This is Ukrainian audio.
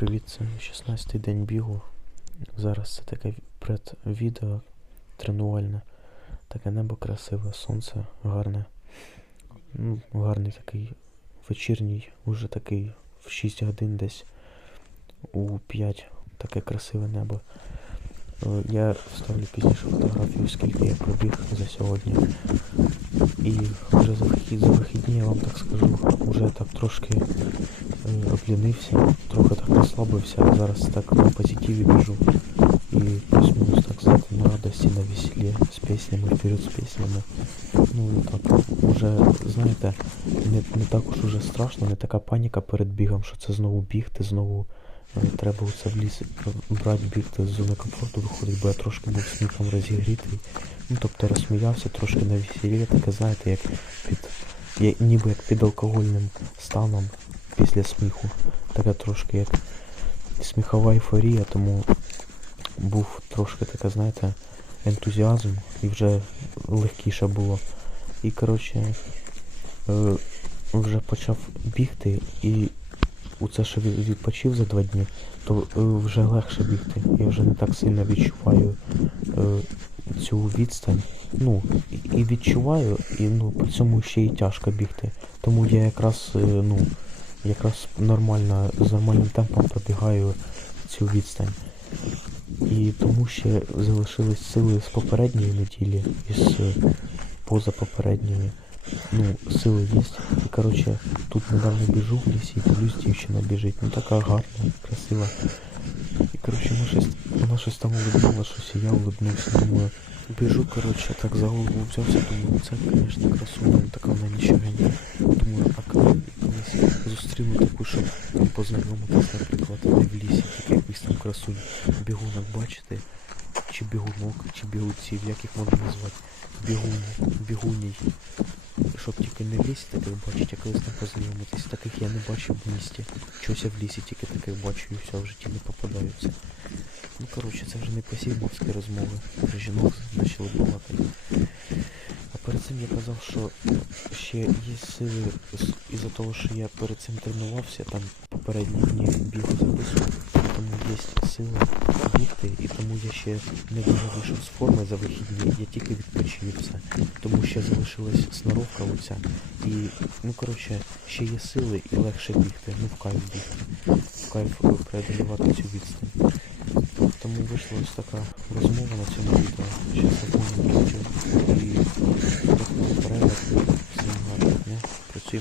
Привіт, це 16-й день бігу. Зараз це таке предвідео тренувальне. Таке небо красиве, сонце гарне. Ну, гарний такий вечірній, уже такий в 6 годин десь у 5 таке красиве небо. Е, Я вставлю пізніше фотографію, скільки я пробіг за сьогодні. І вже за за вихідні я вам так скажу, вже так трошки облінився, трохи так розслабився, зараз так на позитиві біжу. І плюс-мінус так знаєте, на радості, на веселі, з піснями, вперед з піснями. Ну так, уже, знаєте, не, не так уж уже страшно, не така паніка перед бігом, що це знову бігти, знову е, треба оце в ліс брати, бігти з зони комфорту виходить, бо я трошки був сміхом розігрітий. Ну тобто розсміявся трошки на весіллі, таке, знаєте, як під. Я, ніби як під алкогольним станом після сміху. Таке трошки як сміхова ейфорія, тому був трошки таке, знаєте, ентузіазм і вже легкіше було. І коротше е, вже почав бігти і це що від- відпочив за два дні, то е, вже легше бігти. Я вже не так сильно відчуваю е, цю відстань. Ну, і- відчуваю, і ну, при цьому ще й тяжко бігти. Тому я якраз, ну, якраз нормально, з нормальним темпом пробігаю цю відстань. І тому ще залишились сили з попередньої неділі, із е, позапопередньої. Ну, сили є. І коротше, тут недавно біжу в лісі, і дивлюсь, дівчина біжить. Ну така гарна, красива. І коротше, вона щось, вона щось там улыбнула, щось і я улыбнувся. Думаю, біжу, коротше, так за голову взявся, думаю, це, звісно, красуня, така вона нічогенька. Думаю, а коли зустріну таку, щоб познайомитись, наприклад, не в лісі, тільки якийсь там красунь, бігунок бачити, чи бігунок, чи бігунців, як їх можна назвати, бігуні, бігуній. Щоб тільки не в лісі таких бачить, а колись там познайомитись. Таких я не бачив в місті. Чогось я в лісі тільки таких бачу і все, в житті не попадаються. Ну коротше, це вже не посівновські розмови. Про жінок почали балакати. Перед цим я казав, що ще є сили із-за того, що я перед цим тренувався, там попередні дні біг записував, тому є сили бігти, і тому я ще не дуже вийшов з форми за вихідні, я тільки відпочив все. Тому ще залишилась сноровка оця. І, ну коротше, ще є сили і легше бігти, ну в кайф бігти. В кайф преодолівати цю відстань. Тому вийшла ось така розмова на цьому відео. Ще законно і